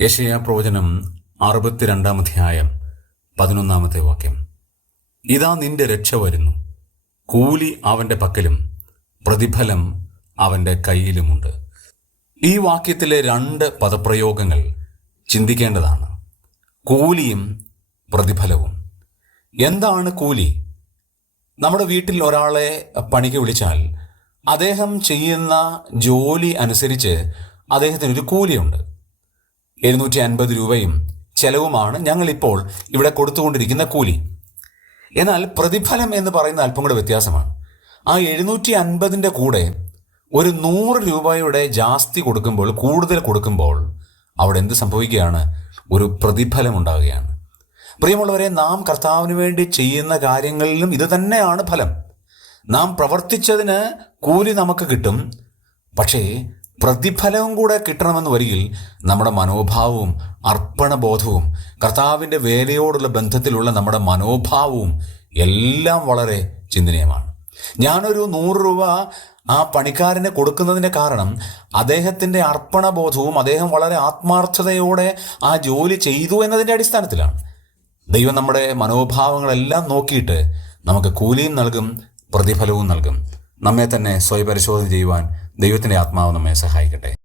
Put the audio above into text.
യശയാ പ്രവചനം അറുപത്തിരണ്ടാം അധ്യായം പതിനൊന്നാമത്തെ വാക്യം. ഇതാ നിന്റെ രക്ഷ വരുന്നു. കൂലി അവന്റെ പക്കലും പ്രതിഫലം അവന്റെ കയ്യിലുമുണ്ട്. ഈ വാക്യത്തിലെ രണ്ട് പദപ്രയോഗങ്ങൾ ചിന്തിക്കേണ്ടതാണ്. കൂലിയും പ്രതിഫലവും. എന്താണ് കൂലി? നമ്മുടെ വീട്ടിൽ ഒരാളെ പണിക്ക് വിളിച്ചാൽ അദ്ദേഹം ചെയ്യുന്ന ജോലി അനുസരിച്ച് അദ്ദേഹത്തിനൊരു കൂലിയുണ്ട്. എഴുന്നൂറ്റി അൻപത് രൂപയും ചെലവുമാണ് ഞങ്ങളിപ്പോൾ ഇവിടെ കൊടുത്തുകൊണ്ടിരിക്കുന്ന കൂലി. എന്നാൽ പ്രതിഫലം എന്ന് പറയുന്ന അല്പം കൂടെ വ്യത്യാസമാണ്. ആ എഴുന്നൂറ്റി അൻപതിന്റെ കൂടെ ഒരു നൂറ് രൂപയുടെ ജാസ്തി കൊടുക്കുമ്പോൾ കൂടുതൽ കൊടുക്കുമ്പോൾ അവിടെ എന്ത് സംഭവിക്കുകയാണ്? ഒരു പ്രതിഫലം ഉണ്ടാവുകയാണ് പ്രിയമുള്ളവരെ നാം കർത്താവിന് വേണ്ടി ചെയ്യുന്ന കാര്യങ്ങളിലും ഇത് തന്നെയാണ് ഫലം. നാം പ്രവർത്തിച്ചതിന് കൂലി നമുക്ക് കിട്ടും. പക്ഷേ പ്രതിഫലവും കൂടെ കിട്ടണമെന്ന് വരികിൽ നമ്മുടെ മനോഭാവവും അർപ്പണബോധവും കർത്താവിന്റെ വേലയോടുള്ള ബന്ധത്തിലുള്ള നമ്മുടെ മനോഭാവവും എല്ലാം വളരെ ചിന്തനീയമാണ്. ഞാനൊരു നൂറ് രൂപ ആ പണിക്കാരന് കൊടുക്കുന്നതിന്റെ കാരണം അദ്ദേഹത്തിന്റെ അർപ്പണബോധവും അദ്ദേഹം വളരെ ആത്മാർത്ഥതയോടെ ആ ജോലി ചെയ്തു എന്നതിന്റെ അടിസ്ഥാനത്തിലാണ്. ദൈവം നമ്മുടെ മനോഭാവങ്ങളെല്ലാം നോക്കിയിട്ട് നമുക്ക് കൂലിയും നൽകും പ്രതിഫലവും നൽകും. നമ്മെ തന്നെ സ്വയപരിശോധന ചെയ്യുവാൻ ദൈവത്തിന്റെ ആത്മാവ് നമ്മെ സഹായിക്കട്ടെ.